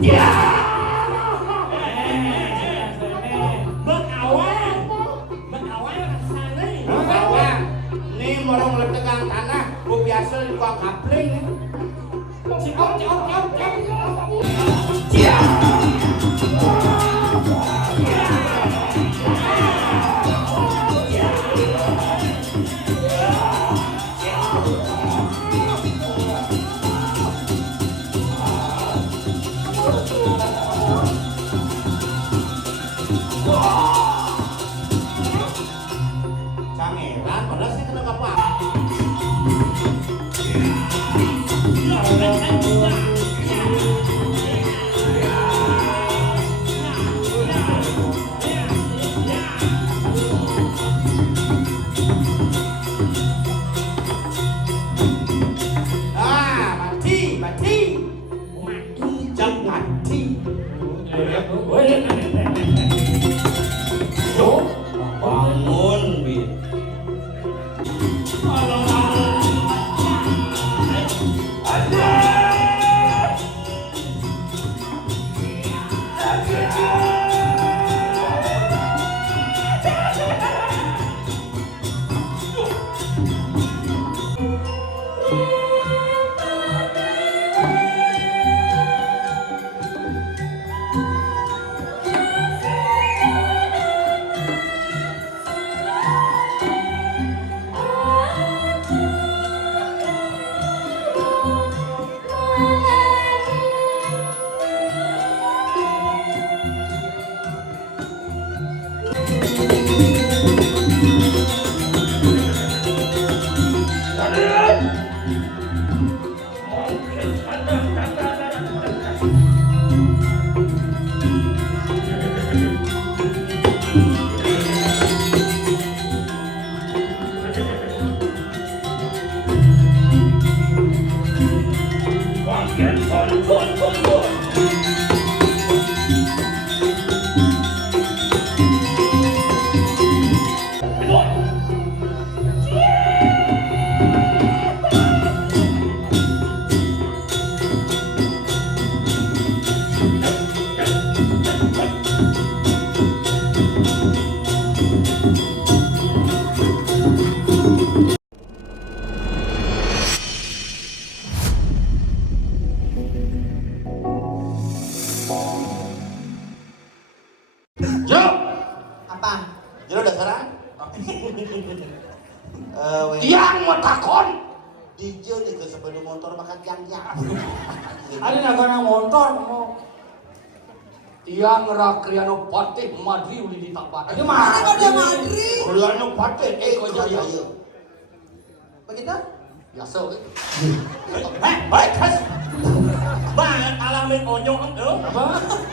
Ya. Ini morong letegang tanah, gua biasa di gua kapling. Cikok. Ya. Cangeran, padahal saya kena apa? Bangun, Bin. Yang mau takon DJ nih ke sepeda motor makan jang-jang. Ada nagana motor mau tiang Rakriano Patih Madri uli ditapat. Itu mana kau dia Madri? Rakriano Patih Kau jaya. Begitu? Biasa ke? Baik kas. Banget alamin onyong tuh. Apa?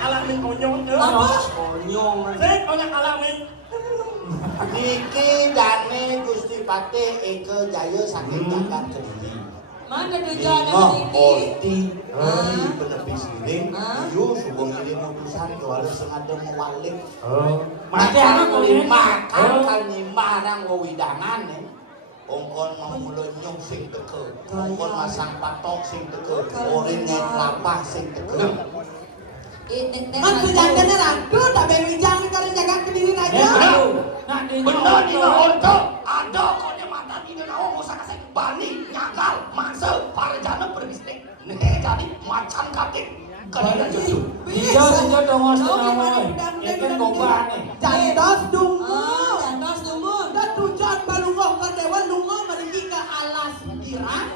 Alamin onyong tuh. Apa? Onyong. Saya banyak alamin. Niki Dane Gusti Patih Eke Jaya saking jagat kediri. Mana tujuan Lima ini? orti penepis giring. Yo subong giring utusan keluarga sengaja mewalik. Mati anak kau ini. Makan kalima nang wewidangan nih. Ongkon memulonyong sing teke. Ongkon masang patok sing teke. Orin ngek lapah sing teke. Kan penjagaan ratu, tak bengjang kalau jaga kediri aja. Bener di Nahonto, ada kok dia mata di Nahonto, mau saya kasih bani, nyakal, maksa, para jana berbisnis. Nih jadi macam katik, kalian jujur. Hijau dongos tenang. Ikan gobang nih. Jantos dungu. Dan tujuan balungoh ke dewa lungoh merigi ke alas irang.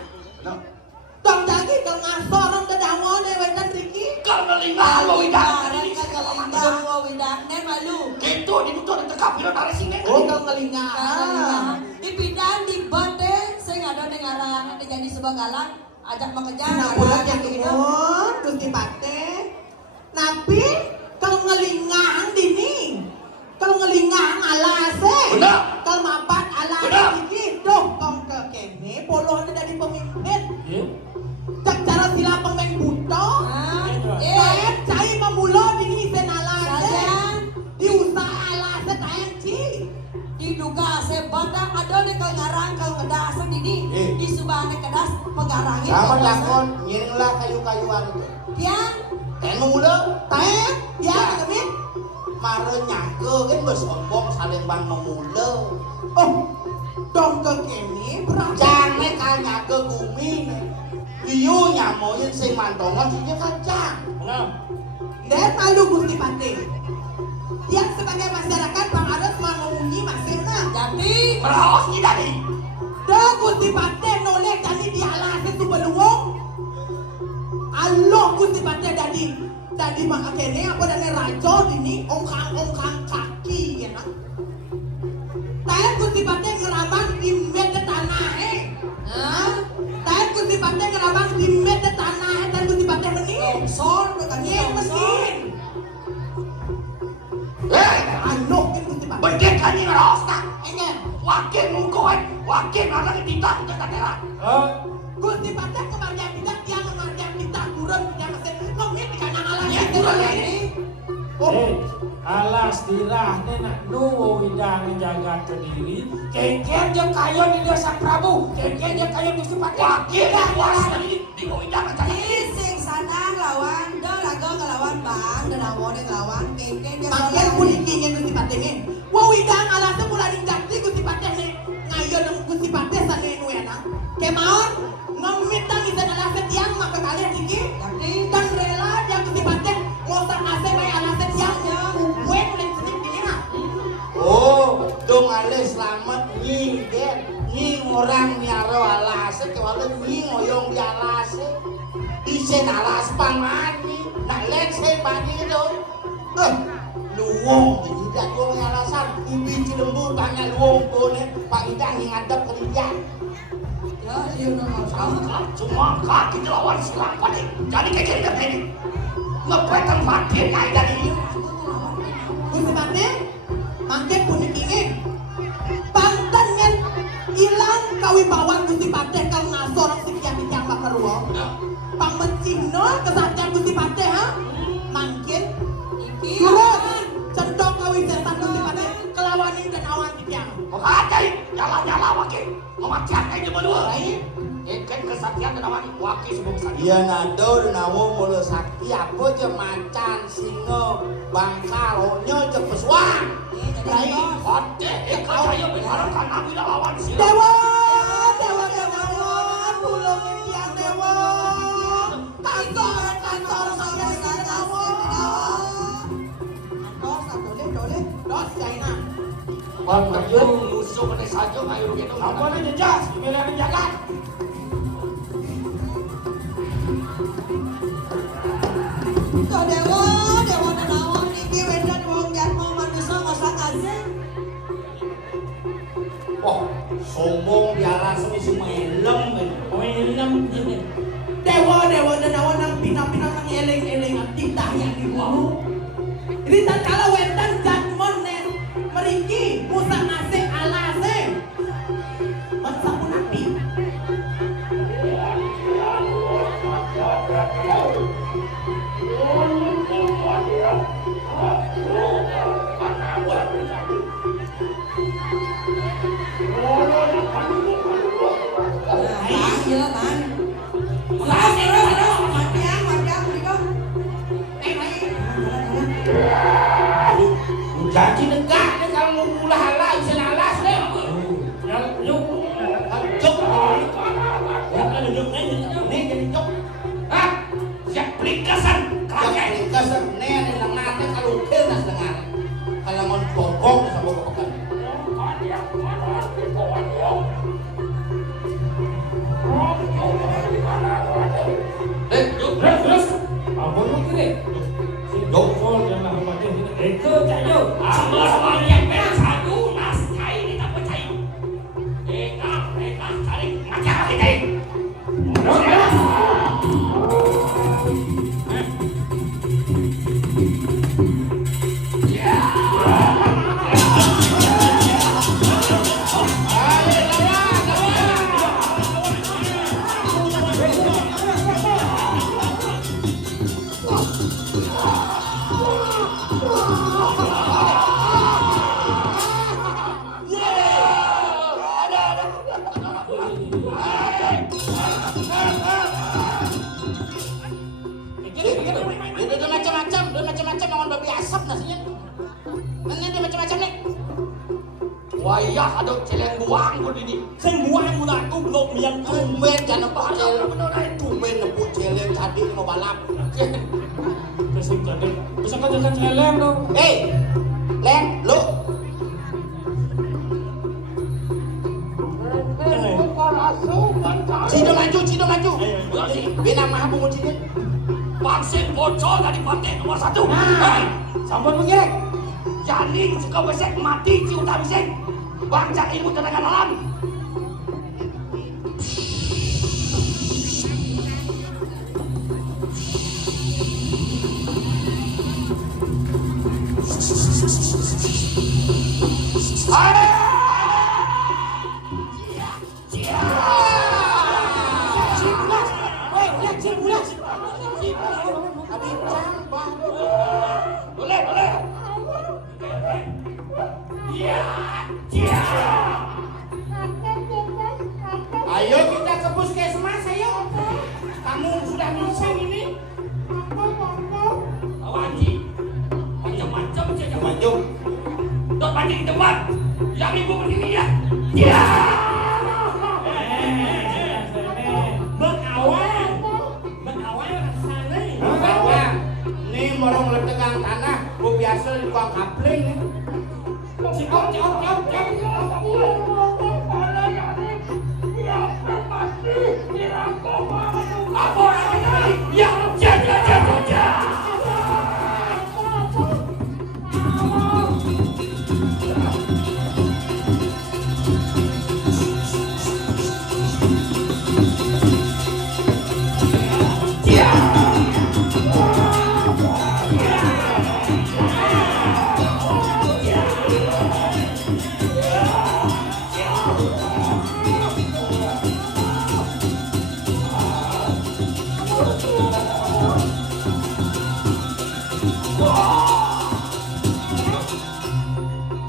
Dong lagi ke ngasorong ke dangon wetan riki. Kalau ngelingan lo widang, ini Kalau mandang widang nen malu. gitu dibutuh di tekapin tarik sini. Oh kalau ngelingan. Dipindahan di bate, saya nggak ada dengaran, ada jadi sebuah galang, ajak bekerja. Nah bulan yang umur, Gusti Patih. Nabi kalau ngelingang dini, kalau ngelingang alase. Benar. Kalau mapat Benar. alase dikit, doh kong ke kene, polohan dari pemimpin. Cak cara sila pemain buto. Saya memulo dini sen alase. Diusaha alase tayanci. Diduga sebada ada nih kalau ngarang kalau ngedasar ini di bane kedas pegarangnya. Sama lakon nyiringlah kayu-kayuan itu. Tiang. Tenu udah. Teh, ya kami. Mare nyangke kan bersombong saling bang memula. Oh, dong ke kene berapa? Jangan kanya ke bumi. Liu nyamoin sing mantongan sih kacang. Dan malu Gusti Patih. Yang sebagai masyarakat Bang Ares mengungi masihna. Jadi Meraos ni tadi. Dan Gusti Patih noleh jadi dialasin tu beluong. Allah Gusti Patih jadi mak kene apa dan raja ini ongkang kaki ya nak. Tapi Gusti Patih ngerabang di meter tanah Tapi Gusti Patih ngerabang di meter tanah dan Gusti Patih mening. son bukan Mesin. Anu kan Gusti Patih. Berdek kan ni meraos tak. Enggak. Wakil mukoy, wakil ada di ditang ke katera. Gusti Patih kemarjaan tidak yang kemarjaan kita turun yang mesin ngomit di kanan alas. Ya turun ini. Alas dirah nenak nuwo widang jaga kediri. Kengken jeung kayon di desa Prabu. Kengken jeung kayon Gusti Patih. Wakil kuasa ini di goidang aja. sing sanang lawan dolago ngelawan bang dan awone ngelawan kengkeng jeung Makin kulikinya Gusti Patih ini. Wawidang alasnya mulai dikati Gusti Patih ini. Ngayon ng Gusti Patih sa nuena. Kemaon ngomit ang isa alasnya tiang maka kalian iki. Jadi Dan rela dia Gusti Patih ngosak nase bay alasnya tiang. Gue mulai sedih dingin. Oh, dong ale selamat nyi den. Nyi orang nyaro alase kewala nyi ngoyong di alase. Isen alas pamani. Nak lekse pagi itu. Luwong jadi dak luwong alasan. Ibi cilembu banyak luwong pone. Pak Idang yang ngadep kerja. ya dia nang Sangka cuma kaki lawan silang padi. Jadi kayak gini kan ini. Ngepetan fakir kayak tadi. Gusti Patih makin punya ingin. Pantan ngen hilang kawibawan Gusti Patih kalau ngasor sekian di tiang bakar ruang. Pang mencino kesatian Gusti Patih ha. Makin turun cendok kawisesan Gusti Patih kelawan ini dan awan di tiang. Mengatai nyala-nyala wakil. Mematikan aja berdua. Baik. Kan kesatian dan awan wakil sebelum kesatian. Iya nado nawo mulu sakti apa je macan singo bangkal nyo je pesuang. Baik. Oke, kau ayo berharapkan aku tidak lawan sila. Dewa, dewa, tulung tiang dewa. Kantor sampai dewa. Dos China. Betul, musuh pada saja ayo begitu. Apa nih jejas? Pilihan jagat. Kau dewa dan awon iki wedan wong jatmo manusia ngosak asing. Wah, sombong biara semi sumelem. Melem ini. Dewa dan awan nang pinang-pinang nang eleng-eleng titah yang di bawah. Ini tak kala wedan jatmon nen meriki musang ase alase. Mansapun api. Iya kan. Matiang mereka. Jadi negah deh kalau mau mula halal bisa alas deh. Yuk. Cuk. Ya kan duduk nih jadi cuk. Hah? Siap pelikasan. Kakek. Kasar nih nang nate kalau kena setengah. Kalau mau bokok sama bokokan. Yuk. Terus. Apa lu kini? Si Dokol yang lah mati ini. Eko cayo. Sama sama yang merah satu nas cai ini tak percaya. Mereka cari macam kita. macam-macam yang babi asap nasinya. Nanya dia macam-macam nih. Wayah ada celeng buang pun ini. Sing buang mun aku belum yang Tumben jangan nebak celeng. Tumben nebuk celeng tadi mau balap. kesing jadi. Bisa kan jangan celeng dong. Len, lu. Cido maju. Bina mah bungu cido. Vaksin bocor dari partai nomor 1. Nah, sampun menggek. Jadi suka besek mati ci utami sing. Bangsa ilmu tenaga alam. Boleh. Ayo kita ke puskesmas ayo. Kamu sudah bisa ini. Awaji. Macam-macam saja. Maju. Dot mandi di tempat. Yang ibu berdiri ya. Ya. Mengawal sana. Bawa. Nih morong letegang tanah. Gua biasa di tukang kapling nih. Ciok. Apa namanya? Ya, jaga.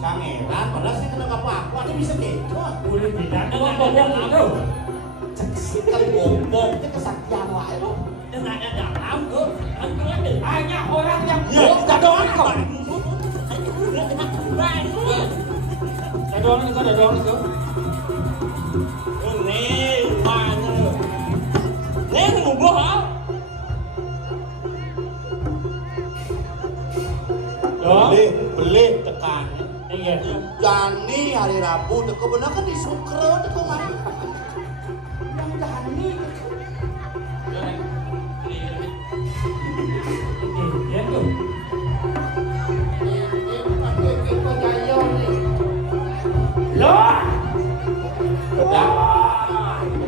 Cangeran, padahal saya kena apa-apa aja bisa gitu. Boleh tidak dengan bobong itu. Kan gombong, itu kesaktian wae lo. Dengan dalam tuh, hanya orang yang tidak doang kok. Ada doang itu. Ini mana? Ini ngubah ha? Beli tekan. Iya. Jani hari Rabu teko bener kan di Sukro teko mana? Yang Jani. Iya tuh. Loh.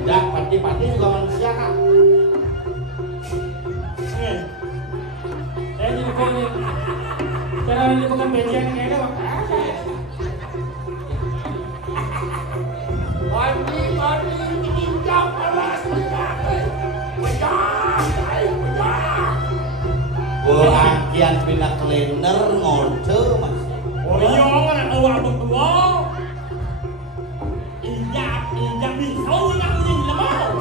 Udah, pati-pati juga manusia kan. Saya jadi pengen. Cara ini bukan bejian kayaknya bang. Mandi tinjau keras Agian pindah kalender ngode mas. Oh iya kan awal berdua. Injak bisa nak ini lemau.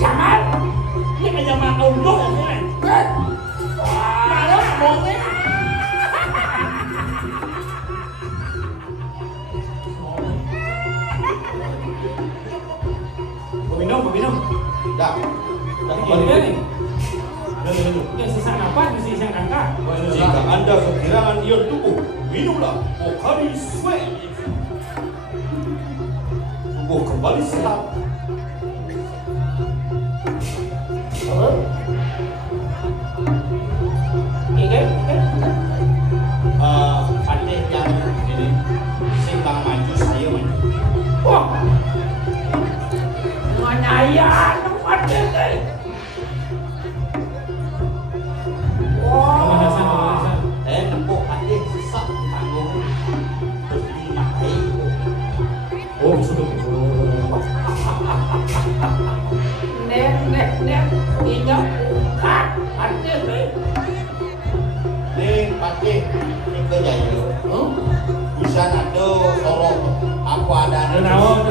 Jamal, ini aja mau Allah kan? Malah ngomongnya. Minum. Dah. Iya nih. Ya sisa apa? Sisa angka. Jika Anda kehilangan ion tubuh, minumlah Pocari Sweat. Tubuh kembali sehat. Iya. Pandai yang ini simpang maju saya maju. Wah. Mana ya? Tempat ini. Wah. Nempuk pandai sesak tanggung. Terus dimakai. Oh, sudah. Nek. Tidak. Ada ni. Nih, Pakde, ini kerja bisa nado sorok apa ada Denawo.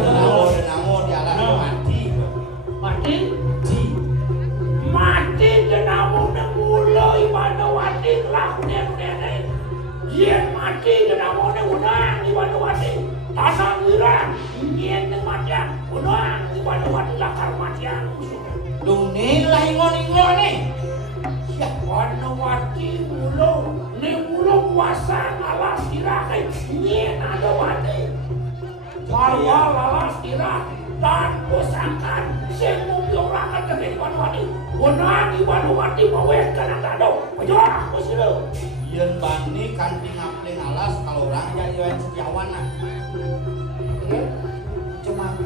awal lalas kira dan posakan semu biorakan dari Wanwati wenang Wanwati pawes kana dado pajorah posilo yen bani kanting apling alas kalau orang ya Iwan Setiawan nah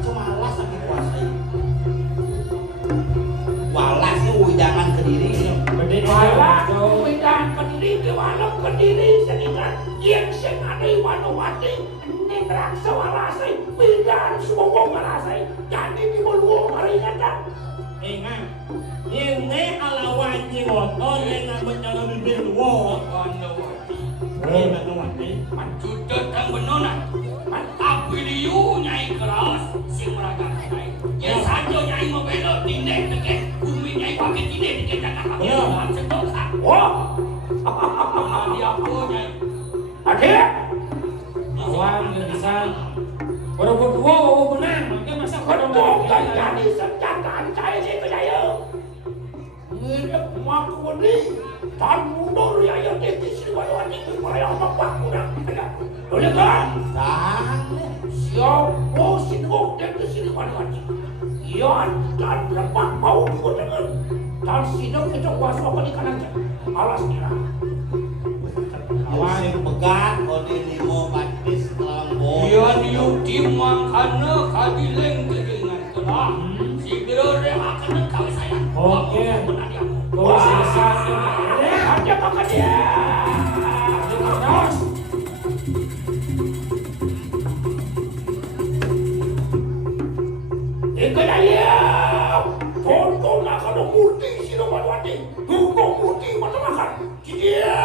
cuma alas lagi kuasai walas itu widangan Kediri walas widangan Kediri ke walau Kediri sedingan yang sing ada Wanwati ningrak sewalasai widangan sumbong walasai jadi di bolu maringatan ingat ini alawan nyiwoto yang bencana bibir luar Mancudet kang benonan tapi liu nyai keras sing meraga kai ya sajo nyai mobelo tindek teke bumi nyai pakai tindek teke Jakarta ya cetok sak wah dia po nyai ade awan gesan boro-boro benang mangke masa kodong kan jadi senjataan saya sih kejaya mirip makuni tan mundur ya yang dikisi Wanwati supaya bapak kurang ada boleh kan siapa singgok dan kesini Wanwati ian dan lepak mau dengan dan singgok kita kuasa apa di kanan alas kira awan yang pegang kode limo batis kelambon dia diuti mangkana kadileng keringan kelah si gerode akan kau saya oke kau selesai ada pakai dia terus ikadaya tonton nak ada murti sino Wanwati tunggu murti matemakan dia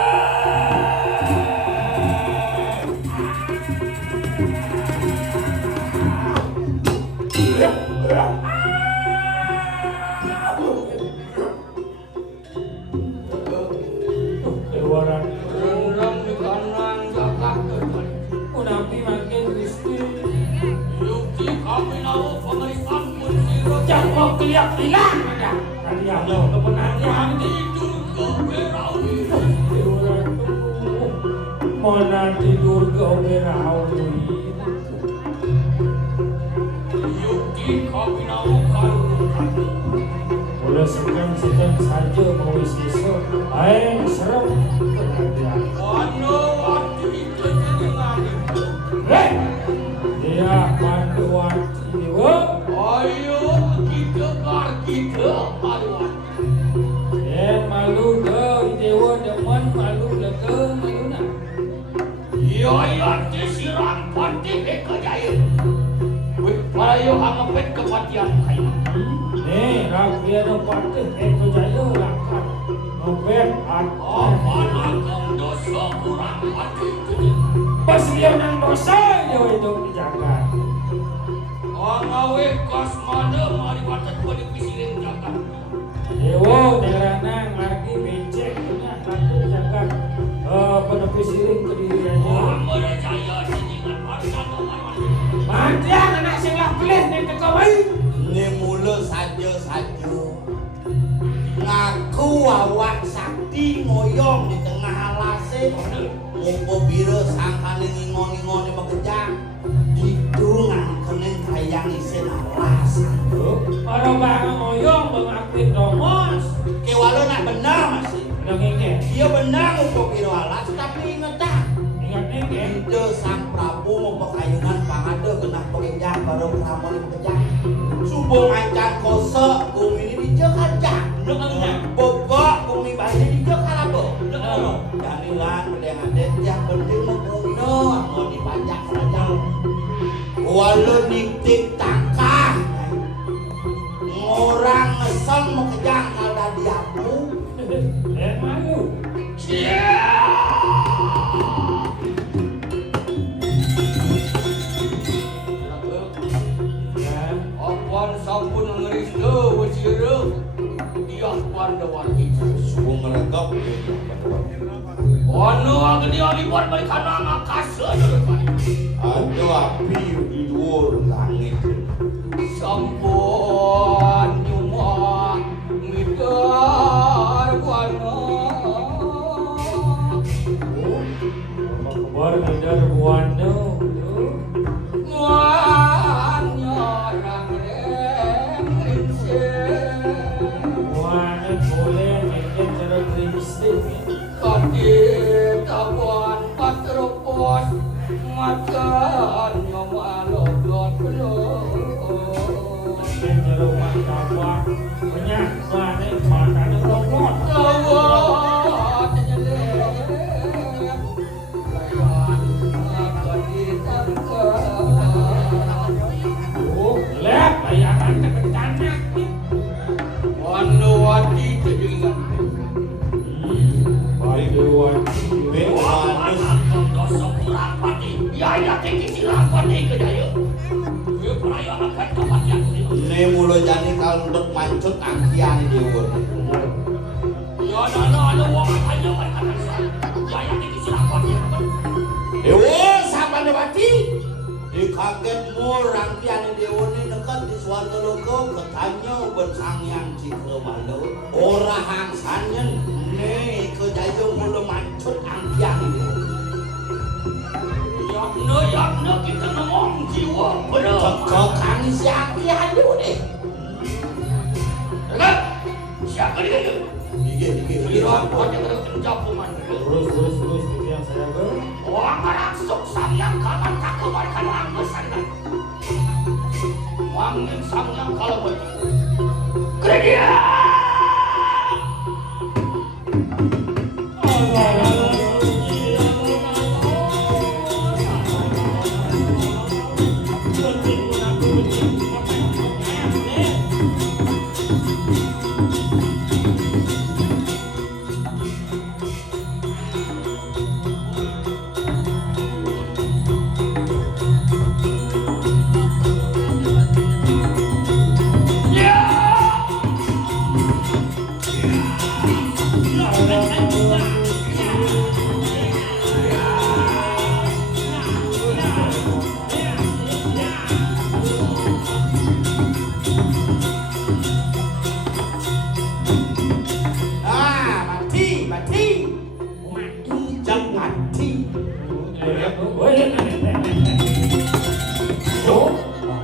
Keluaran rendam di kanan Jakarta Nabi makin Gusti Yuki kami nawa pemeriksaan Munsiro jangan keliak-keliak ada tadi ada kepenangan tidur ke Berawi Keluaran mana tidur kau berawi Yuki kami nawa karunan boleh sekian saja mau sisa air serem perhatian Wano waktu itu dengan dia Wanwati dewa ayo kita bar kita maluan malu ke dewa demen malu lega malu nak iya iya disirang pati kejaya ayo angepet kepatian kain nih rakyat pati jaya lakan ngebet apa nakam dosa kurang hati pas dia nang dosa dia hidup di Jakarta ngawe kos mana mari watet pada pisirin Jakarta dewa daerahnya lagi becek punya satu Jakarta pada pisirin Kediri aja merejaya seningan harga kemaruan mandiang anak sing lah pilih nih kekawai ini mulu saja ngaku awak sakti ngoyong di tengah alase ngupo biro sangkane ngingon-ingone bekejang didungan kening kayang isen alas para bang ngoyong bang aktif domos kewalo nak benar masih ngenge dia benar ngupo biro alas tapi inget tak ingat ngenge ide sang Prabu mempekayunan pangade genah pengejang baru kramon bekejang subuh ngancang kosok bumi ini dijekajang bobok bumi bahaya dijekalabo janilan mendengadet yang penting membunuh mau dipajak saja walau niktik tangkah orang ngesem mau kejang kalau diapu malu Apaan sampun ngerisda wasira dia Pandawati subuh ngelegap Wano agak dia libuan balik kanan akasa ada api di luar langit sampun nyuma midar wano kabar ngedar buana wah rumah kawan banyak banget makanan robot. Lihat bayangan kekencangan. Wanawati teringat. Baik duluan. Dosok kurapati. Ya tinggi silapati kedaya. Gue perayaan akan kematian. Ini mulai jadi kalau mancut angkian diur. Ya ada wong aja mereka saya. Ya tinggi silapati. Dewa sampai dewati. Dikaget murang kian dewa ini dekat di suatu logo ketanya bersang yang jika malu. Orang hangsannya nih kejaya mulai mancut angkian dewa. Yakna kita ngomong jiwa bener. Cocokkan siang kian dewa deh. Dengar? Siapa dia? Dikit. Kira kau jangan kerja peman. Terus itu yang saya ber. Orang raksuk samyang kalah tak kemarkan orang besar. Wangin samyang kalah begitu. Kerja.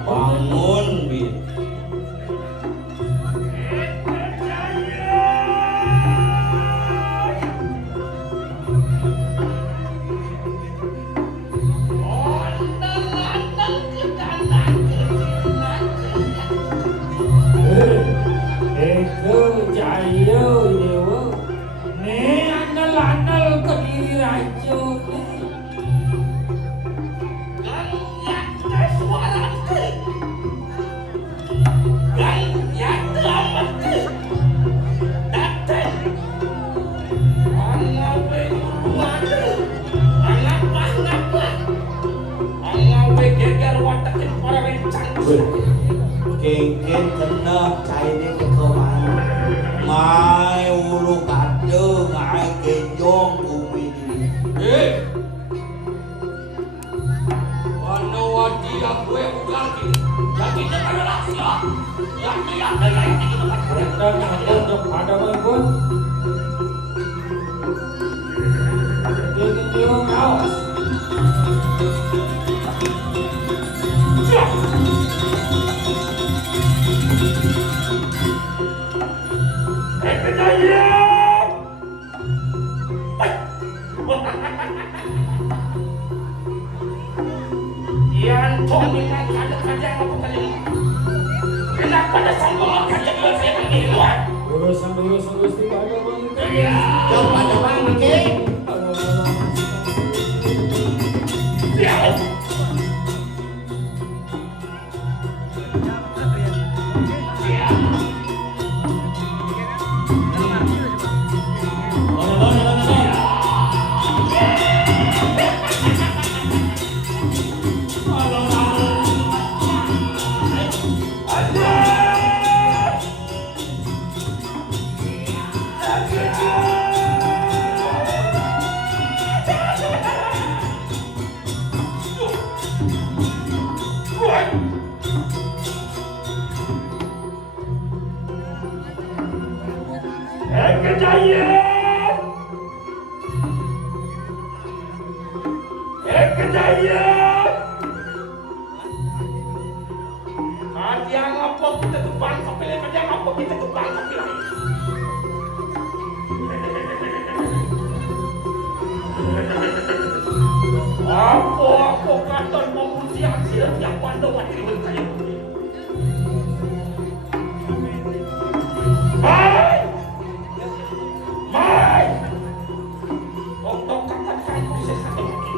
Bangun bin. Jaya dewa. Nih andal kediri raja. Kengken kena cai dia ke kemana? Ngai ulu kade ngai kejong bumi ini. Wanawati aku yang ulang ini. Yang kita pada rahasia. Yang kita pada Dan pada pun. Dia ngawas. Yang dominan ada apa kali ini? Kenapa pada sambungan kerja dengan saya pergi di luar? Urusan tidak ada bang. Coba bangke. yang pandangan itu kayak begini. Mai, Mai, untuk katakan bisa satu lagi.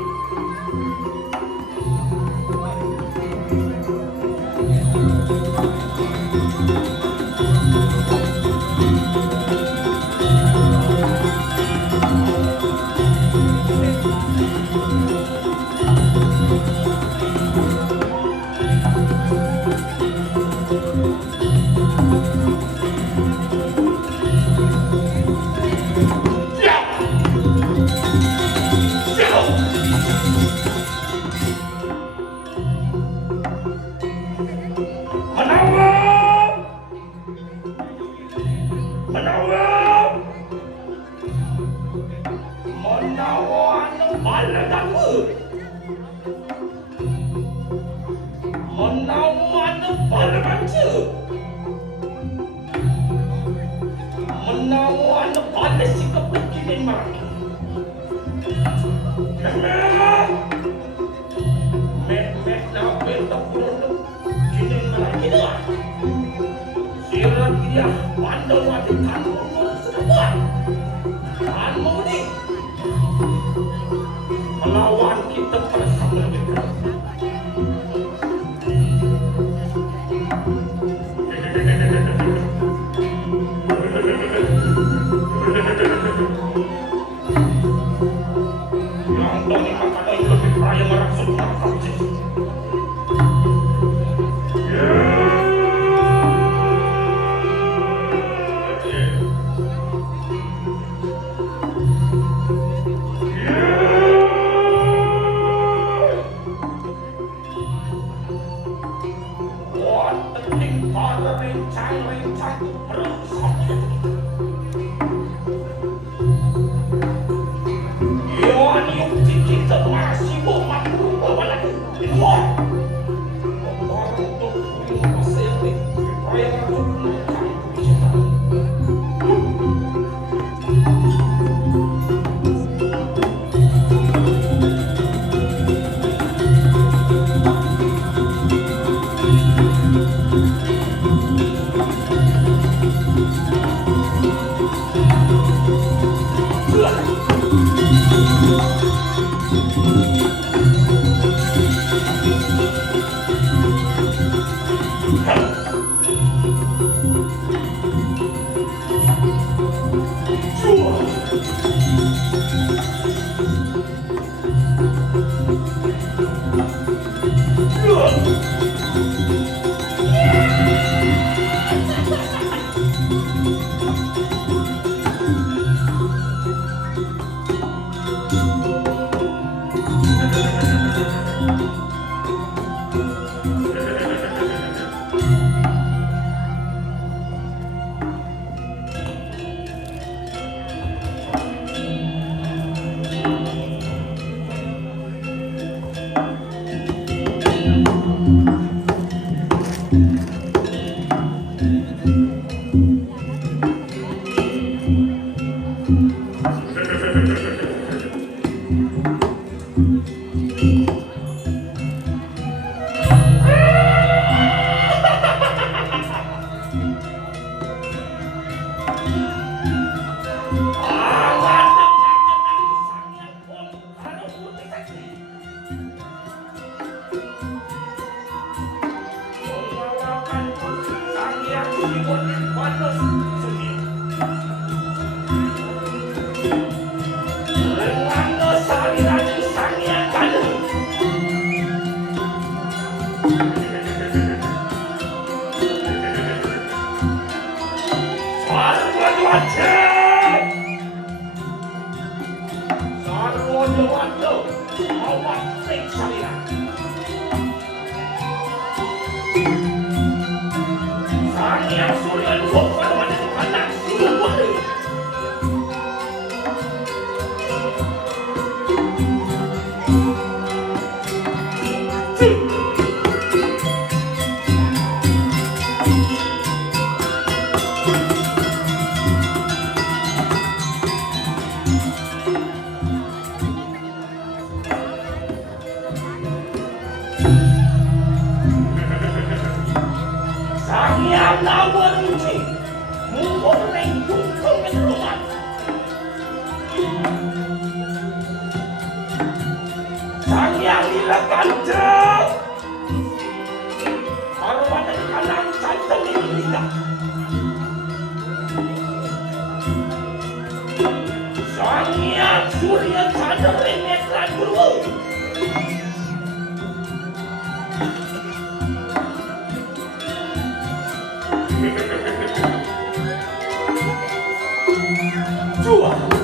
Menawan pada sikap begini marah. Meh nak bentuk produk kini marah kita. Sirat dia pandang mati kan sudah buat. Kan mau ni melawan kita pada sama mereka. Yang doni maka itu lebih kaya merangsung maka sih. lawan uji mengoreng tungkong keterungan sang yang dilakukan arwah dari kanan cantang ini tidak sang yang surya candar remet dan guru jual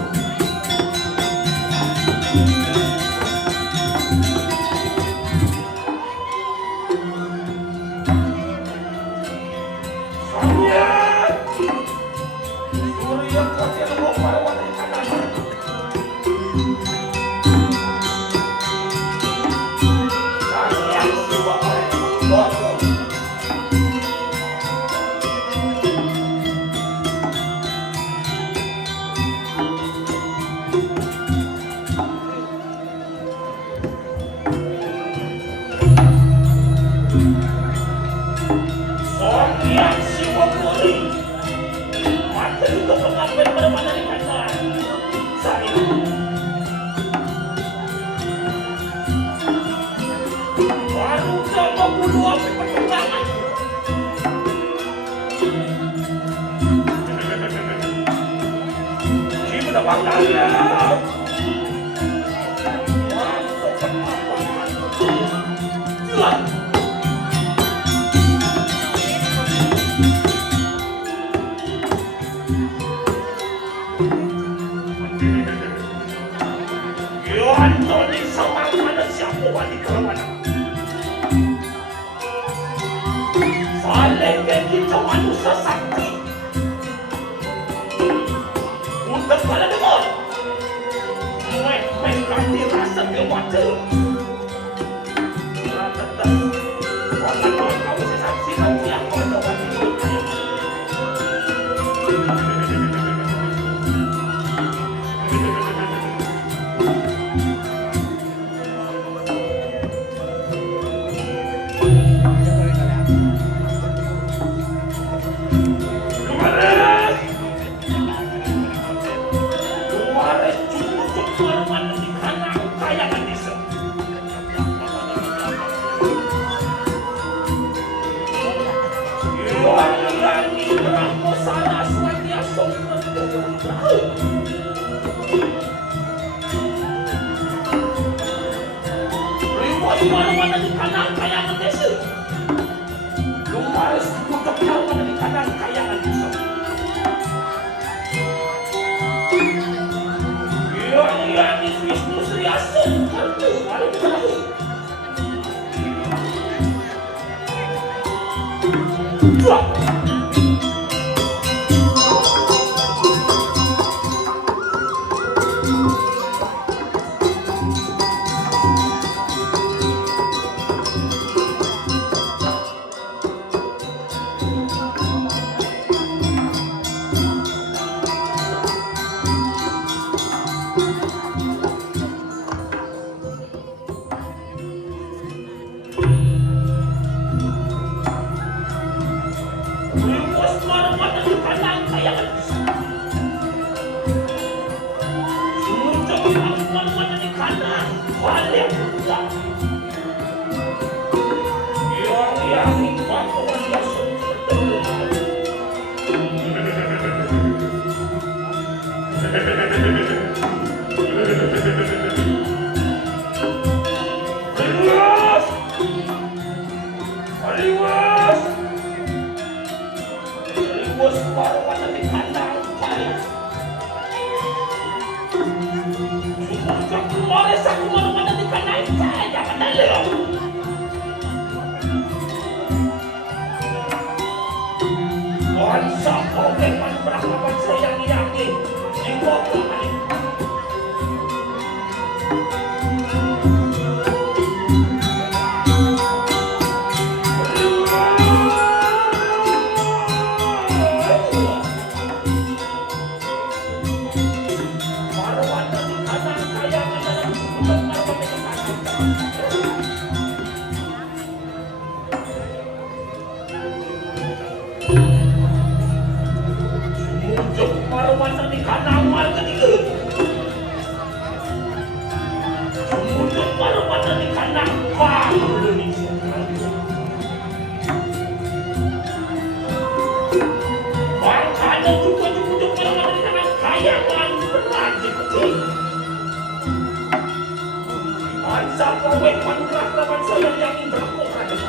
bangsa yang yakin demokratis.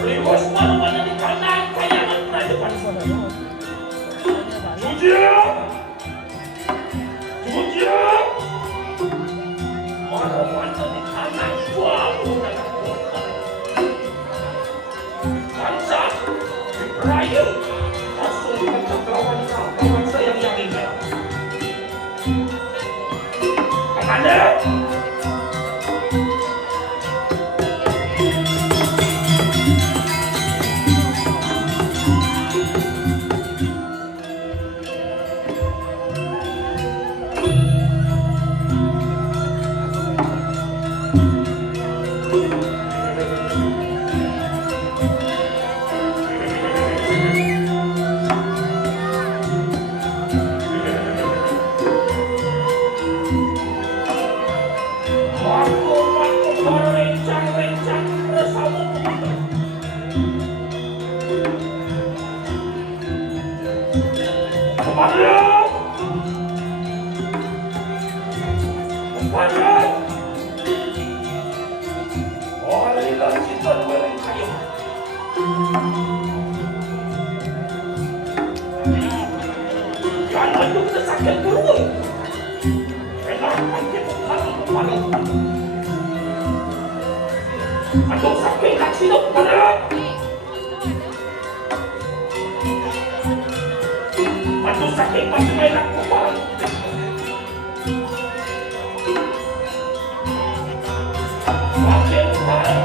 Ribos manuannya di kanan, kayangan depan. Jujur, manuannya di kanan, suatu bangsa rayu langsung mengejar kawan saya yang yakinnya. Komandan. Aku merencang-rencang bersama teman-teman. Komandan! Komandan! Marilah kita berkaya. Jangan kita sakit terus. Renahkan kita kepala. Aduh sampai kaki dong pada. Aduh sampai masih enak kepala. Makin parah.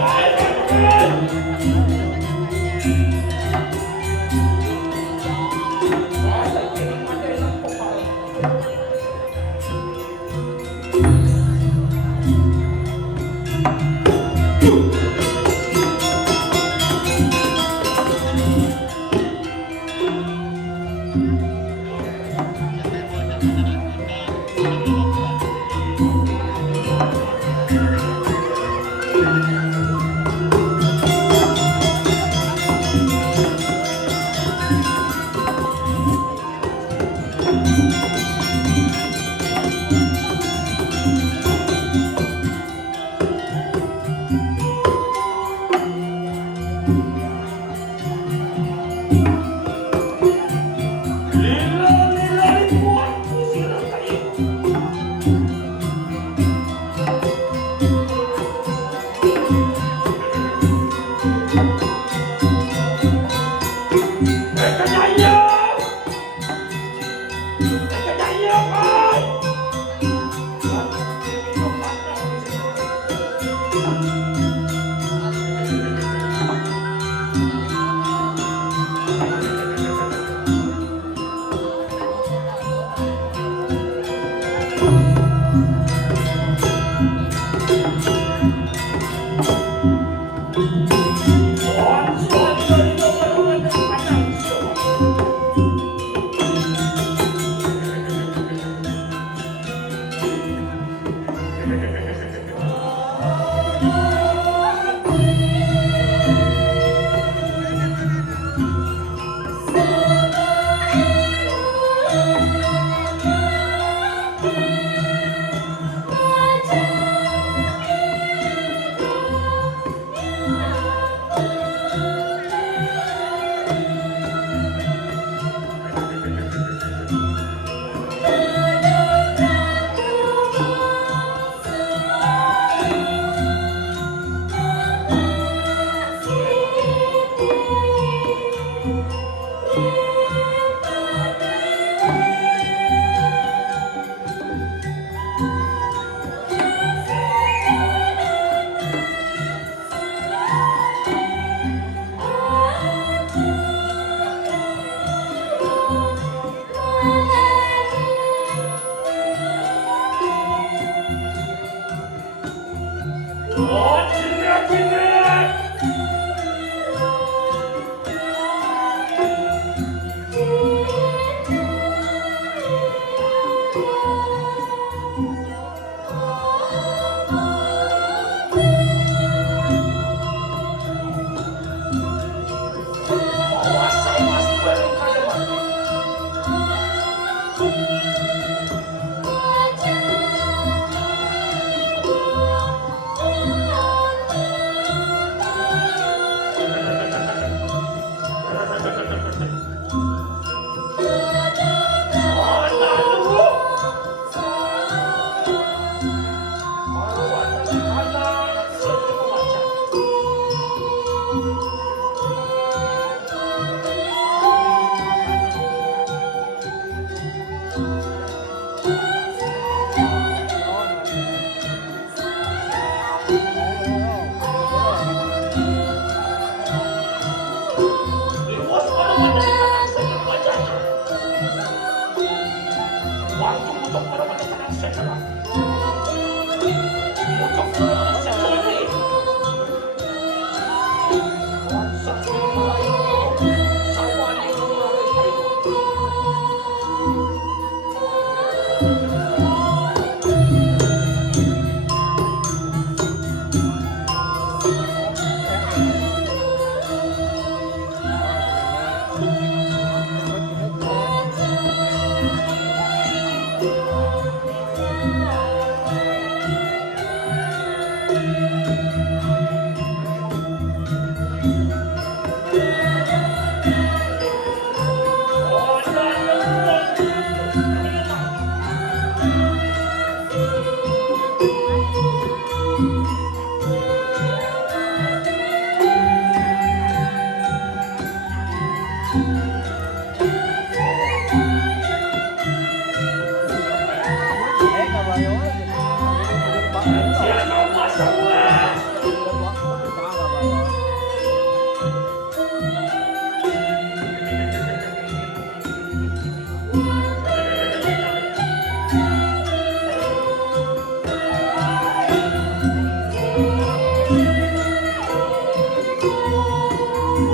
Siapa masalah?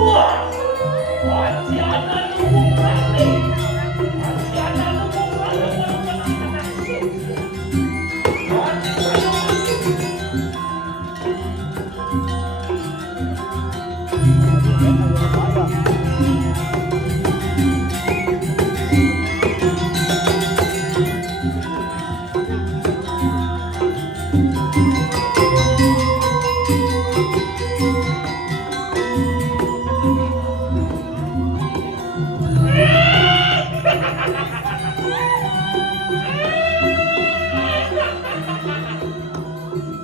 Wah, Asiana lumung kali. Asiana lumung kali.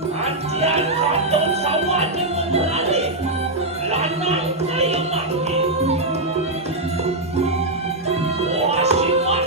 Antian kantong sawan yang memulai lanang saya mati. Wah, si wah.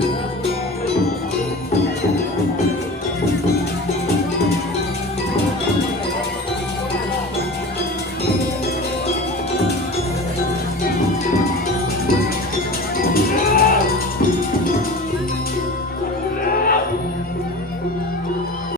Ya,